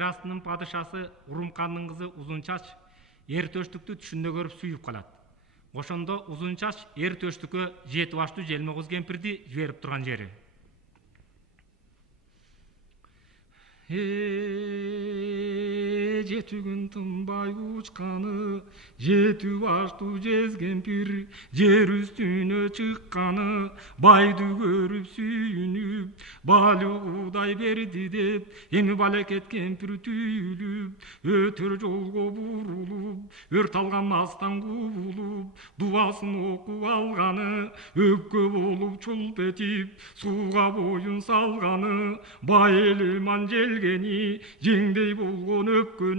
жер астынын падышасы Урумхандын кызы Узунчач эр төштүктү түшүндө көрүп сүйүп калат. Ошондо Узунчач эр төштүккө жети баштуу Желмогуз кемпирди жиберип турган жери. Жети күн тынбай учканы, жети баштуу жез кемпир жер үстүнө чыкканы, байды көрүп сүйүнүп, балыгудай берди деп, эми балекет кемпир түйүлүп, өтөр жолго бурулуп, өрт алганмастан кубулуп, дубасын окуп алганы, өпкө болуп чулп этип, сууга боюн салганы, бай элеман желгени, жеңдей болгон өпкөнүн,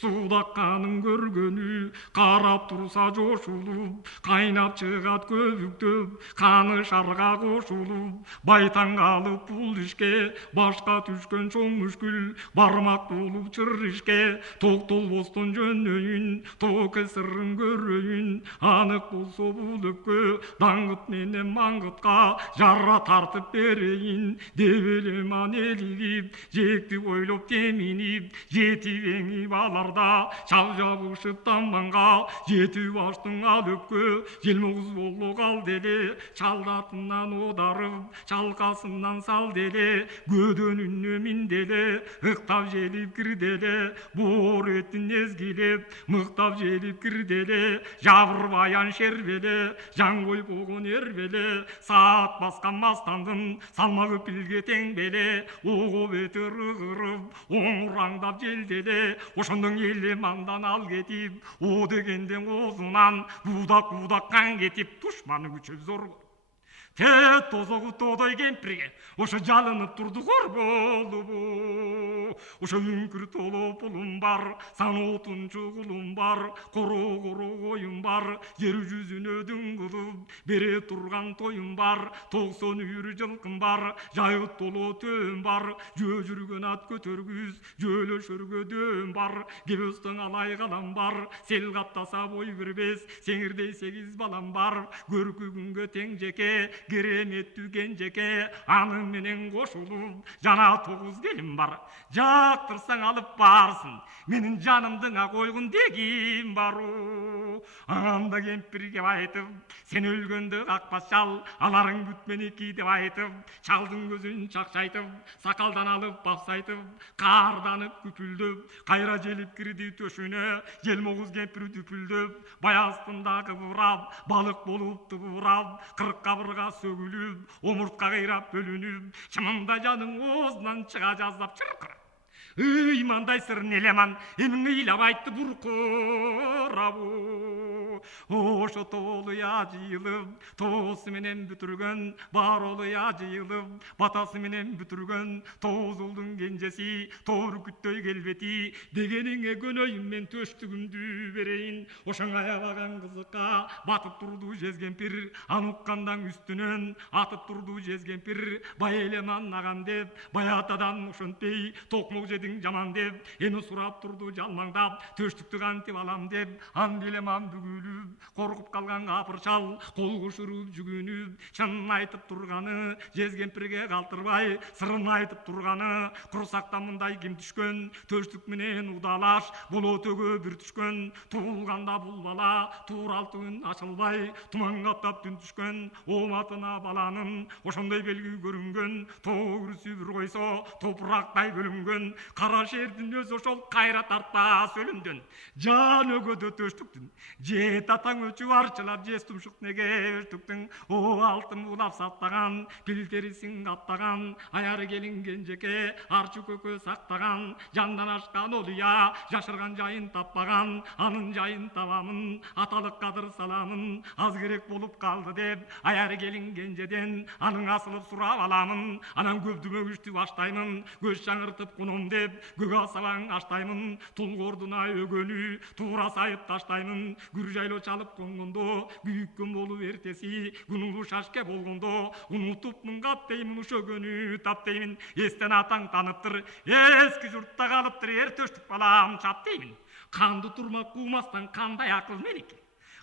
суудакканын көргөнү, карап турса жошулуп, кайнап чыгат көбүктөп, каны шарга кошулуп, байтаң алып бул ишке, башка түшкөн чоң мүшкүл, бармак болуп чыр ишке, токтолбостон жөнөйүн, токе сырын көрөйүн, анык болсо бул өпкө, даңгыт менен маңгытка, жарра тартып берейин, деп элеман элигип, жекти бойлоп теминип, жетип эңип аларда, чал жабышып таманга, жети баштың ал өпкө, Желмогуз боло калды эле, чалдатынан одарып, чалкасынан салды эле, көдөнүнө минди эле, ыктап желип кирди эле, боор этин эзгилеп, мыктап желип кирди эле, жабырбаян шербеле, жаңгой болгон эрбеле, саат баскан мастандын, салмагы пилге тең беле, ого бетер ыгырып, оңураңдап желделе, ошондон элемандан ал кетип, о дегенден оозунан будак кан кетип, душманы күчөп зорго. Тет тозогу тоодой кемпирге ошо жалынып турду корболубу, ошо үңкүр толо пулум бар, саноотунчу кулум бар, коро коюм бар, жер жүзүнө дүң кылып бере турган тоюм бар, 90 үйрү жылкым бар, жайыт толо төөм бар, жөө жүргөн ат көтөргүз, жөөлөшөргө дөм бар, кебөстөн алай калам бар, сел каптаса бой бербес, сеңирдей 8 балам бар, көркү күнгө тең жеке, кереметтүү кенжеке, анын менен кошулуп жана 9 келин бар. Жактырсаң алып барсын, менин жанымдыңа койгун дегим бару. Анда кемпирге айтып, сен өлгөндө какпас чал, аларың бүт деп айтып, чалдын көзүн чакчайтып, сакалдан алып бапсайтып, каарданып күпүлдөп, кайра желип кирди төшүнө, Желмогуз кемпир дүпүлдөп, баястында кыбырап, балык болуп тыбырап, 40 кабырга сөгүлүп, омуртка кыйрап бөлүнүп, чымында жаның оозунан чыга жаздап чыркырап. Ыймандай сырын элеман, эмин ыйлап айтты буркурабу. Ошо тоолуя жыйылып, тоосу менен бүтүргөн, баролуя жыйылып, батасы менен бүтүргөн, 9 улдун кенжеси, тоо бүркүттөй келбети, дегениңе көнөйүн мен төштүгүмдү берейин. Ошоң аябаган кызыкка батып турду жез кемпир, аны уккандан үстүнөн атып турду жез кемпир, бай элеман агам деп, баятадан ошентпей, токмок жедиң жаман деп, эми сурап турду жалмаңдап, төштүктү кантип алам деп, анда элеман бүгүлүп, коркуп калган капырчал, кол кошуруп жүгүнүп, чынын айтып турганы, жез кемпирге калтырбай, сырын айтып турганы, курсактан мындай ким түшкөн, төштүк менен удалаш, боло төгө бир түшкөн, туулганда бул бала, тууралты күн ачылбай, туман каптап түн түшкөн, ооматына баланын, ошондой белги көрүнгөн, тоо күрсү бир койсо, топурактай бөлүнгөн, кара шердин өзү ошол кайра тартпас өлүмдөн, жан өгөдө төштүктүн, жет атаң өчүп арчылап жез тумшук неге өштүктүң, о алтын булап сактаган, пил терисин каптаган, аяры келин кенжеке, арчы көкө сактаган, жандан ашкан олуя, жашырган жайын таппаган, анын жайын табамын, аталык кадыр саламын, аз керек болуп калды деп, аяры келин кенжеден, анын асылып сурап аламын, анан көбдүмөгүчтү баштаймын, көз чаңыртып кунум деп, көк асабаң аштаймын, тулгордуна өгөнү, туура сайып таштаймын, күр жайлоо чалып конгондо, күйүккөн болуп эртеси, күн улуу шашке болгондо, унутуп муңгап деймин, ушөгөнү тап деймин, эстен атаң таныптыр, эски журтта калыптыр, эр төштүк балам чап деймин. Канды турмак куумастан кандай акыл меники?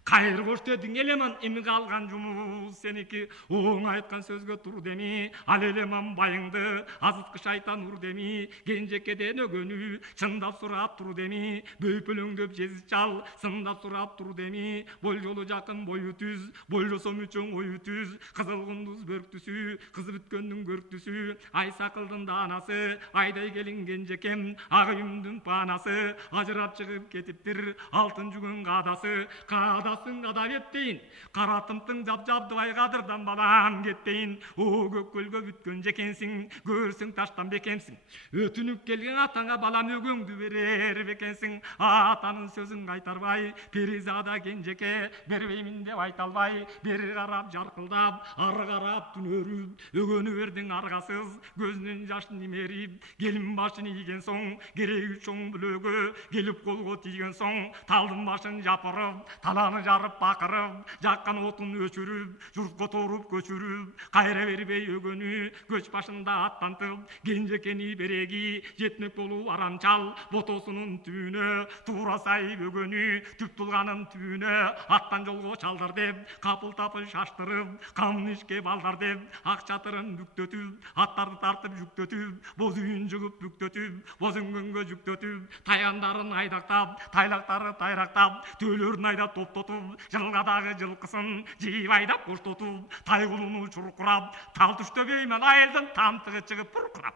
Кайыр кош дедің елеман эми калган жумуш сеники. Оң айткан сөзгө тур деми, ал элеман байыңды азыткы шайтан ур деми. Кенжекеден өгөнү чындап сурап тур деми, бөйпөлөңдөп жези чал сындап сурап тур деми. Бол жолу жакын бою түз, болжосом үчүн ою түз. Кызыл кундуз бөрктүсү, кыз бүткөндүн көрктүсү. Ай сакылдын даанасы, айдай келин кенжекем, ак үйүмдүн панасы. Ажырап чыгып кетиптир алтын жүгөн кадасы. Кадасын када кетпейин, кара тымтың жап-жабдыбай кадырдан балам кетпейин. О көккөлгө бүткөн жекенсиң, көрсүң таштан бекемсиң. Өтүнүп келген атаңа балам өгөңдү берер бекенсиң. Атанын сөзүн кайтарбай, Перизада кенжеке бербеймин деп айта албай, бери карап жаркылдап, ары карап түнөрүп, өгөнү бердиң аргасыз, көзүнүн жашын имерип. Келин башын ийген соң, кереги чоң бүлөгө келип колго тийген соң, талдын башын жапырып, таланы жарып бакырып, жаккан отун өчүрүп, журтко торуп көчүрүп, кайра бербей өгөнү көч башында аттантып, кенжекени береги жетмек болуп арамчал ботосунун түбүнө, туура сайып өгөнү түп тулганын түбүнө, аттан жолго чалдар деп, капыл тапыл шаштырып, камын ишке балдар деп, ак чатырын бүктөтүп, аттарды тартып жүктөтүп, боз үйүн жыгып бүктөтүп, боз үңгөнгө жүктөтүп, таяндарын айдактап, тайлактары тайрактап, төөлөрүн айдап топтотуп, жылгадагы жылкысын жыйып айдап коштотуп, тайгулуну чуркурап, тал түштөбөймөн айылдын тамтыгы чыгып буркурап.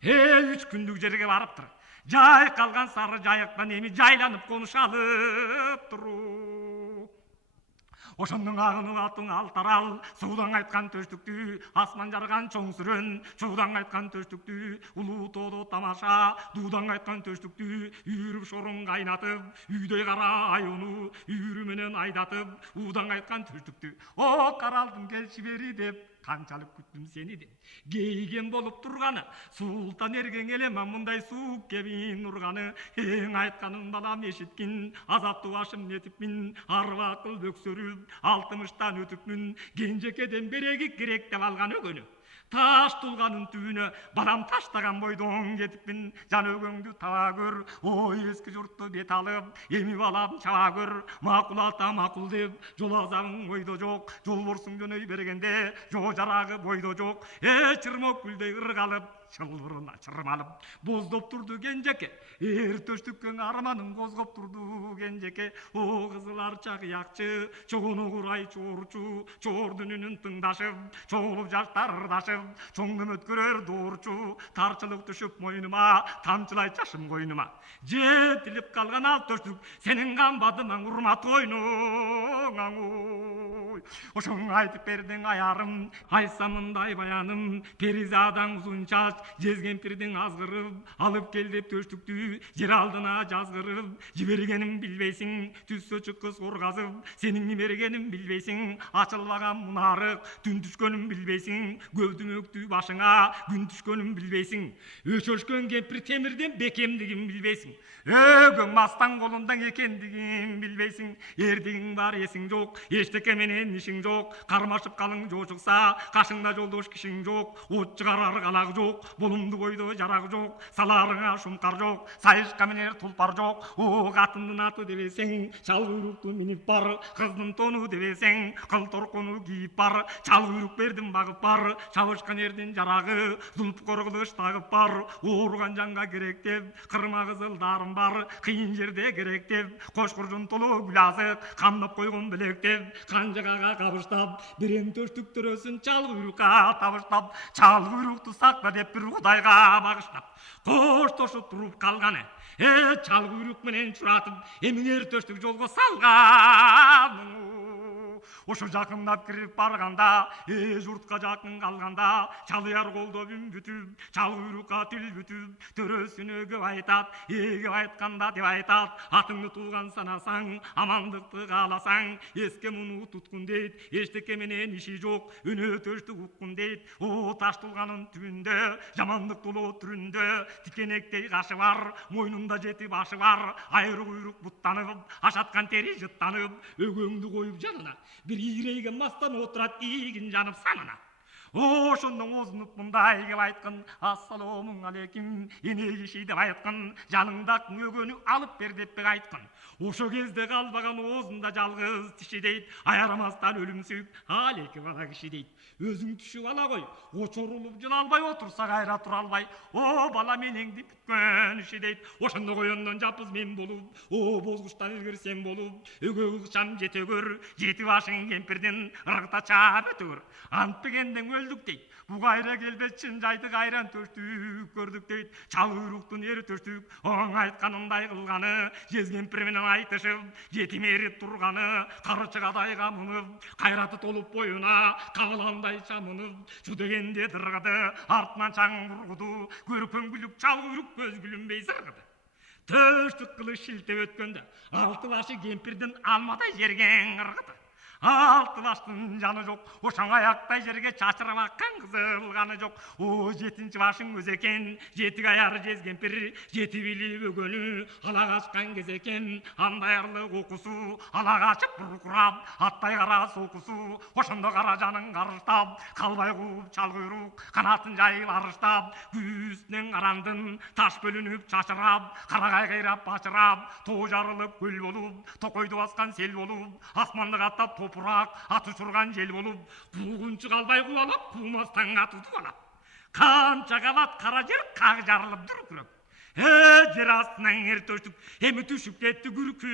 3 күндүк жерге барыптыр. Жай калган сары жайыктан эми жайланып конушалып туруу. Ошондун агыны атын алтарал, суудан айткан төштүктү, асман жарган чоң сүрөн, чуудан айткан төштүктү, улуу тоодо тамаша, дуудан айткан төштүктү, үйрүп шорун кайнатып, үйдөй кара аюуну үйрү менен айдатып, уудан айткан төштүктү. О, каралдым келчи бери деп, канчалык күттүм сени деп. Кейген болуп турганы, султан эргең элеман мындай суук кебин урганы. Эң айтканын балам эшиткин, азаптуу башым нетипмин, арбакыл бөксөрүп, 60-тан өтүпмүн, кенжекеден береги керек деп алган өгөнү. Таш тулганын түбүнө балам таштаган бойдон кетипмин, жан өгөңдү таба көр, ой эски журтту бет алып, эми балам чаба көр, макул ата макул деп, жол азабың ойдо жок, жол борсуң жөнөй бергенде, жоо жарагы бойдо жок, чырмок гүлдөй ыргалып, чылбырына чырмалып, боздоп турду кенжеке, төштүккөн арманын козгоп турду кенжеке. О кызыл арча кыякчы, чогону курай чоорчу, чоор дүнүнүн тыңдашып, чогулуп жаштар ырдашып, чоң нөмөткөрөр доорчу, тарчылык түшүп мойнума, тамчылай чашым койнума. Жетилип калган ал төштүк, сенин камбадымаң урмат ойноң. Ошоң айтып бердиң аярым, айсамындай баяным, Перизадаң узун чач, жезкемпирдин азгырып, алып кел деп төштүктү, жер алдына жазгырып, жибергенин билбейсиң, түссө чыккыс оргазып, сенин немергенин билбейсиң, ачылбаган мунарык, түн түшкөнүн билбейсиң, көлдүмөктүү башыңа күн түшкөнүн билбейсиң, өчөшкөн кемпир темирден бекемдигин билбейсиң, өгөң мастан колундан экендигин билбейсиң, эрдигиң бар эсиң жок, эчтеке менен ишиң жок, кармашып калың жоо чыкса, кашыңда жолдош кишиң жок, от чыгарар калак жок, болумду бойдо жарак жок, саларыңа шумкар жок, сайышка менер тулпар жок. О катындын аты дебесең, чал куйрукту минип бар, кыздын тону дебесең, кыл торкону кийип бар, чал куйрук бердим багып бар, чабышкан эрдин жарагы, зулпкор кылыч тагып бар, ооруган жанга керек деп, кырма кызыл дарым бар, кыйын жерде керек деп, кош куржун толу гүл азык, камдап койгон белек деп, канжыгага кабыштап, бирен төштүк төрөсүн чал куйрукка табыштап, чал куйрукту сакла деп бир кудайга багыштап, коштошуп туруп калганы. Чал куйрук менен чуратып, эмиңер төштүк жолго салган. Ошо жакындап кирип барганда, журтка жакын калганда, чалыяр колдоп үн бүтүп, чал куйрукка тил бүтүп, төрөсүнө көп айтат, көп айтканда деп айтат, атыңды тууган санасаң, амандыкты кааласаң, эске муну туткун дейт, эчтеке менен иши жок, өнө төштүк уккун дейт. О таш тулганын түбүндө, жамандык толо түрүндө, тикенектей кашы бар, мойнунда жети башы бар, айры куйрук буттанып, ашаткан тери жыттанып, өгөңдү коюп жанына, бир ийрейген мастан отурат ийгин жанып санына. ошондон озунуп мындай кеп айткан: ассалому алейкум эне киши деп айткан, жаныңда мөгөнү алып бер деп айткан. Ошо кезде калбаган оозунда жалгыз тиши дейт, аярамастан өлүмсүз алеки бала киши дейт. Өзүң түшүп ала кой, очорулуп жыла албай отурса кайра тура албай, о бала менеңди бүткөн иши дейт. Ошондо коёндон жапыз мен болуп, о бозгучтан илгери сен болуп, өгө кышам жете көр, жети башың кемпирдин ыргыта чаап өтө көр. Антпегенден өлдүк дейт. Бу кайра келбес чын жайды кайран төштүк көрдүк дейт. Чал уйруктун ери төштүк, оң айтканындай кылганы, жез кемпир менен айтышып, жетим эрип турганы, карычыгадай камынып, кайраты толуп боюна, кабыландай чамынып, чу дегенде дыргыды, артынан чаң бургуду, көркөм күлүп чал уйрук көз күлүнбөй сыргыды. Төштүк кылыш шилтеп өткөндө, алты башы кемпирдин алмадай жерге ыргыды. Алты баштын жаны жок, ошоң аяктай жерге чачырып аккан кызыл каны жок. О жетинчи башың өзү экен, жетик аяры жез кемпир, жети билип өгөнү ала качкан кез экен. Андай арлык окусу, ала качып буркурап, аттай кара сокусу, ошондо кара жаның карыштап, калбай кууп чал куйрук, канатын жайып арыштап, күзүнөн карандын таш бөлүнүп чачырап, карагай кыйрап бачырап, тоо жарылып көл болуп, токойду баскан сел болуп, асманды каттап топурак, ат учурган жел болуп, бугунчу калбай кубалап, куумастан катуду балап. Канча кабат кара жер каг жарылып дүркүрөп. Жер астынан эр төштүк, эми түшүп кетти күркү